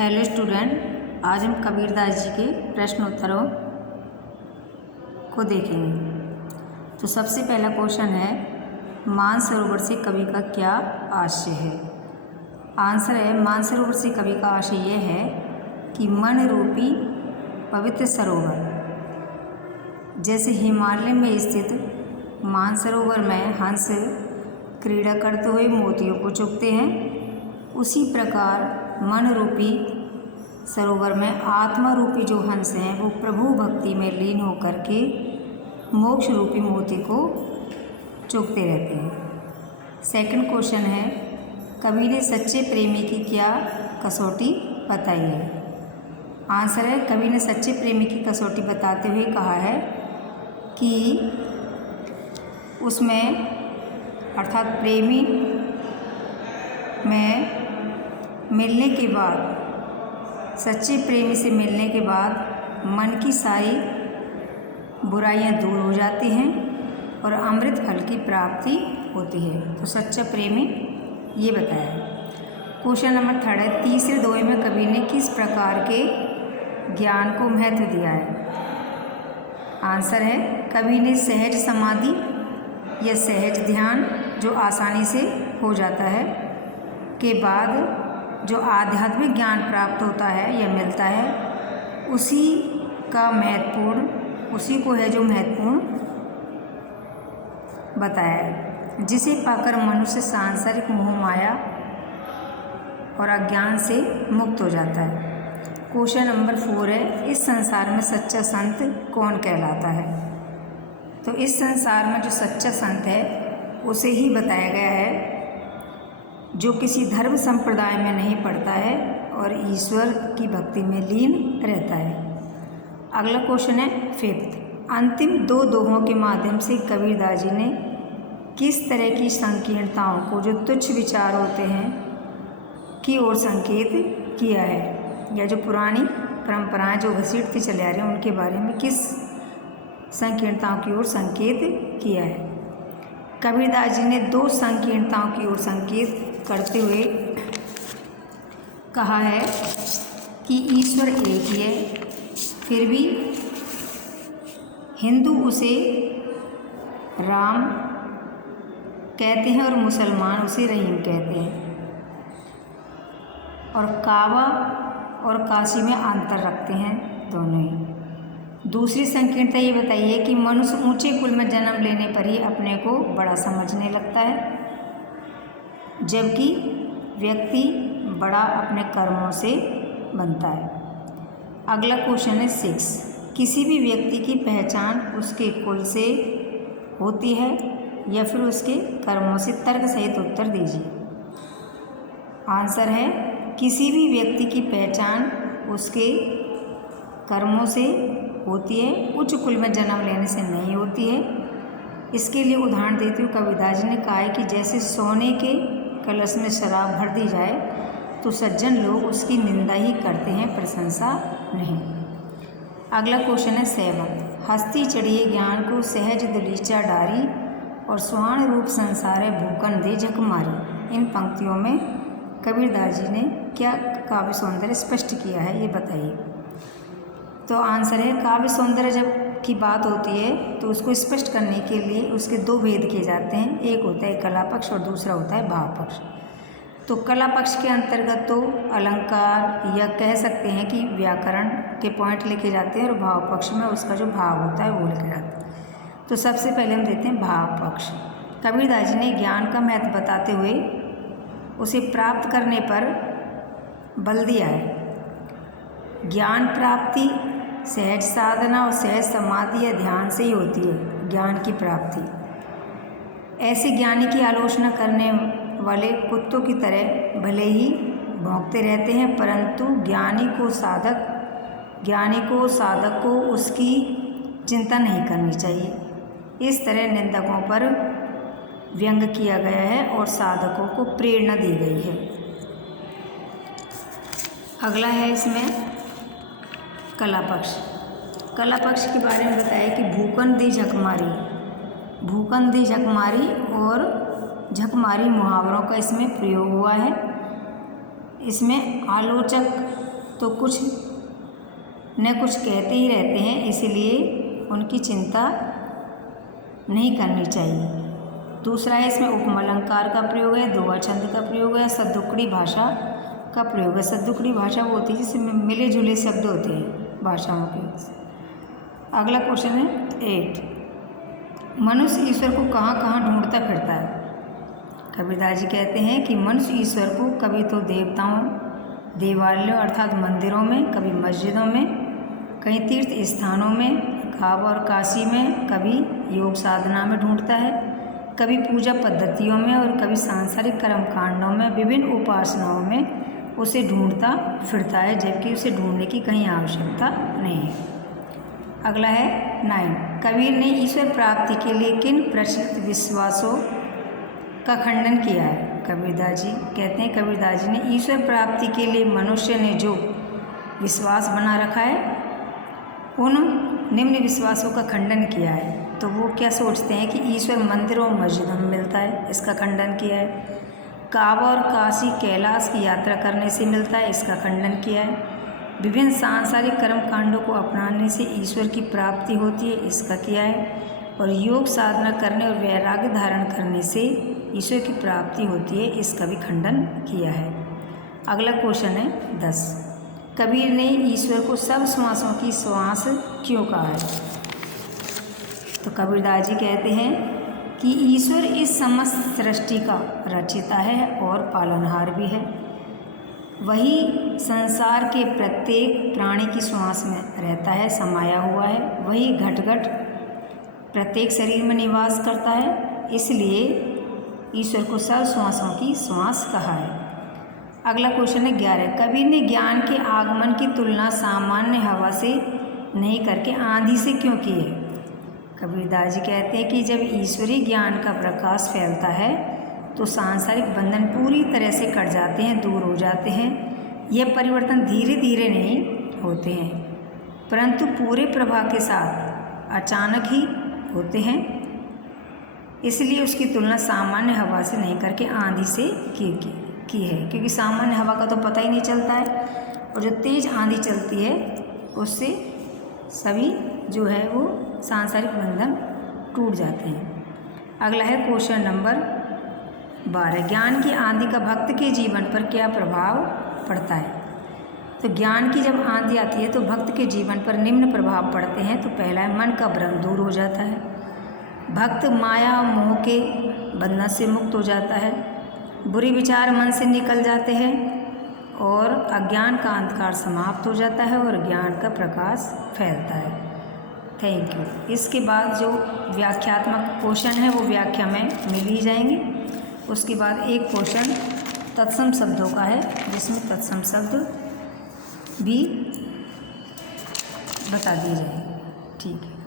Hello student, आज हम कबीरदास जी के प्रश्न उत्तरों को देखेंगे। तो सबसे पहला क्वेश्चन है, मानसरोवर से कवि का क्या आशय है। आंसर है, मानसरोवर से कवि का आशय यह है कि मन रूपी पवित्र सरोवर जैसे हिमालय में स्थित मानसरोवर में हंस क्रीड़ा करते हुए मोतियों को चुगते हैं, उसी प्रकार मन रूपी सरोवर में आत्मा रूपी जो हंस हैं वो प्रभु भक्ति में लीन होकर के मोक्ष रूपी मोती को चुगते रहते हैं। सेकंड क्वेश्चन है, कवि ने सच्चे प्रेमी की क्या कसौटी बताई है। आंसर है, कवि ने सच्चे प्रेमी की कसौटी बताते हुए कहा है कि उसमें अर्थात प्रेमी में मिलने के बाद, सच्चे प्रेमी से मिलने के बाद मन की सारी बुराइयां दूर हो जाती हैं और अमृत फल की प्राप्ति होती है। तो सच्चा प्रेमी ये बताया है। क्वेश्चन नंबर थर्ड है, तीसरे दोहे में कवि ने किस प्रकार के ज्ञान को महत्व दिया है। आंसर है, कवि ने सहज समाधि या सहज ध्यान जो आसानी से हो जाता है के बाद जो आध्यात्मिक ज्ञान प्राप्त होता है या मिलता है उसी को है जो महत्वपूर्ण बताया है, जिसे पाकर मनुष्य सांसारिक मोह माया और अज्ञान से मुक्त हो जाता है। क्वेश्चन नंबर 4 है, इस संसार में सच्चा संत कौन कहलाता है। तो इस संसार में जो सच्चा संत है उसे ही बताया गया है जो किसी धर्म संप्रदाय में नहीं पड़ता है और ईश्वर की भक्ति में लीन रहता है। अगला क्वेश्चन है 5th, अंतिम 2 दोहों के माध्यम से कबीरदास जी ने किस तरह की संकीर्णताओं को जो तुच्छ विचार होते हैं की ओर संकेत किया है, या जो पुरानी परंपराएं जो घसीटते चले आ रहे हैं उनके बारे में किस संकीर्णताओं की ओर संकेत किया है। कबीरदास जी ने 2 संकीर्णताओं की ओर संकेत करते हुए कहा है कि ईश्वर एक ही है, फिर भी हिंदू उसे राम कहते हैं और मुसलमान उसे रहीम कहते हैं, और काबा और काशी में अंतर रखते हैं दोनों ही। दूसरी संकीर्णता ये बताइए कि मनुष्य ऊंचे कुल में जन्म लेने पर ही अपने को बड़ा समझने लगता है, जबकि व्यक्ति बड़ा अपने कर्मों से बनता है। अगला क्वेश्चन है 6, किसी भी व्यक्ति की पहचान उसके कुल से होती है या फिर उसके कर्मों से। तर्क सहित उत्तर दीजिए। आंसर है, किसी भी व्यक्ति की पहचान उसके कर्मों से होती है, उच्च कुल में जन्म लेने से नहीं होती है। इसके लिए उदाहरण देते हुए कबीरदास जी ने कहा है कि जैसे सोने के कलश में शराब भर दी जाए तो सज्जन लोग उसकी निंदा ही करते हैं, प्रशंसा नहीं। अगला क्वेश्चन है 7, हस्ती चढ़िए ज्ञान को सहज दलीचा डारी और स्वर्ण रूप संसार भूकन दे झक मारी। इन पंक्तियों में कबीरदास जी ने क्या काव्य सौंदर्य स्पष्ट किया है, ये बताइए। तो आंसर है, काव्य सौंदर्य जब की बात होती है तो उसको स्पष्ट करने के लिए उसके 2 भेद किए जाते हैं। एक होता है कला पक्ष और दूसरा होता है भाव पक्ष। तो कला पक्ष के अंतर्गत तो अलंकार या कह सकते हैं कि व्याकरण के पॉइंट लिखे जाते हैं, और भाव पक्ष में उसका जो भाव होता है वो लिखा जाता है। तो सबसे पहले हम देखते हैं भाव पक्ष। कबीरदास जी ने ज्ञान का महत्व बताते हुए उसे प्राप्त करने पर बल दिया है। ज्ञान प्राप्ति सहज साधना और सहज समाधि या ध्यान से ही होती है। ज्ञान की प्राप्ति ऐसे ज्ञानी की आलोचना करने वाले कुत्तों की तरह भले ही भौंकते रहते हैं, परंतु ज्ञानी को साधक को उसकी चिंता नहीं करनी चाहिए। इस तरह निंदकों पर व्यंग किया गया है और साधकों को प्रेरणा दी गई है। अगला है इसमें कला पक्ष। कला पक्ष के बारे में बताया कि भूकन दी झकमारी और झकमारी मुहावरों का इसमें प्रयोग हुआ है। इसमें आलोचक तो कुछ न कुछ कहते ही रहते हैं, इसलिए उनकी चिंता नहीं करनी चाहिए। दूसरा है इसमें उपमालंकार का प्रयोग है, दोहा छंद का प्रयोग है, सद्दुकड़ी भाषा का प्रयोग है। सद्दुकड़ी भाषा वो होती है जिसमें मिले जुले शब्द होते हैं भाषाओं के। अगला क्वेश्चन है 8, मनुष्य ईश्वर को कहाँ कहाँ ढूंढता फिरता है। कबीरदास जी कहते हैं कि मनुष्य ईश्वर को कभी तो देवताओं देवालयों अर्थात मंदिरों में, कभी मस्जिदों में, कहीं तीर्थ स्थानों में, काबा और काशी में, कभी योग साधना में ढूंढता है, कभी पूजा पद्धतियों में और कभी सांसारिक कर्मकांडों में, विभिन्न उपासनाओं में उसे ढूंढता फिरता है, जबकि उसे ढूंढने की कहीं आवश्यकता नहीं है। अगला है 9, कबीर ने ईश्वर प्राप्ति के लिए किन प्रचलित विश्वासों का खंडन किया है। कबीरदास जी कहते हैं, कबीरदास जी ने ईश्वर प्राप्ति के लिए मनुष्य ने जो विश्वास बना रखा है उन निम्न विश्वासों का खंडन किया है। तो वो क्या सोचते हैं कि ईश्वर मंदिरों और मस्जिदों में मिलता है, इसका खंडन किया है। काबा और काशी कैलाश की यात्रा करने से मिलता है, इसका खंडन किया है। विभिन्न सांसारिक कर्मकांडों को अपनाने से ईश्वर की प्राप्ति होती है, इसका किया है। और योग साधना करने और वैराग्य धारण करने से ईश्वर की प्राप्ति होती है, इसका भी खंडन किया है। अगला क्वेश्चन है 10, कबीर ने ईश्वर को सब श्वासों की श्वास क्यों कहा है। तो कबीरदास जी कहते हैं कि ईश्वर इस समस्त सृष्टि का रचयिता है और पालनहार भी है। वही संसार के प्रत्येक प्राणी की श्वास में रहता है, समाया हुआ है। वही घट घट प्रत्येक शरीर में निवास करता है, इसलिए ईश्वर को सब श्वासों की श्वास कहा है। अगला क्वेश्चन है 11, कबीर ने ज्ञान के आगमन की तुलना सामान्य हवा से नहीं करके आंधी से क्यों की है। कबीरदास जी कहते हैं कि जब ईश्वरीय ज्ञान का प्रकाश फैलता है तो सांसारिक बंधन पूरी तरह से कट जाते हैं, दूर हो जाते हैं। यह परिवर्तन धीरे धीरे नहीं होते हैं, परंतु पूरे प्रभाव के साथ अचानक ही होते हैं, इसलिए उसकी तुलना सामान्य हवा से नहीं करके आंधी से की है, क्योंकि सामान्य हवा का तो पता ही नहीं चलता है और जो तेज़ आंधी चलती है उससे सभी जो है वो सांसारिक बंधन टूट जाते हैं। अगला है क्वेश्चन नंबर 12, ज्ञान की आंधी का भक्त के जीवन पर क्या प्रभाव पड़ता है। तो ज्ञान की जब आंधी आती है तो भक्त के जीवन पर निम्न प्रभाव पड़ते हैं। तो पहला है मन का भ्रम दूर हो जाता है, भक्त माया मोह के बंधन से मुक्त हो जाता है, बुरे विचार मन से निकल जाते हैं और अज्ञान का अंधकार समाप्त हो जाता है और ज्ञान का प्रकाश फैलता है। Thank you. इसके बाद जो व्याख्यात्मक क्वेश्चन है वो व्याख्या में मिल ही जाएंगे। उसके बाद एक क्वेश्चन तत्सम शब्दों का है जिसमें तत्सम शब्द भी बता दिए जाएंगे। ठीक है।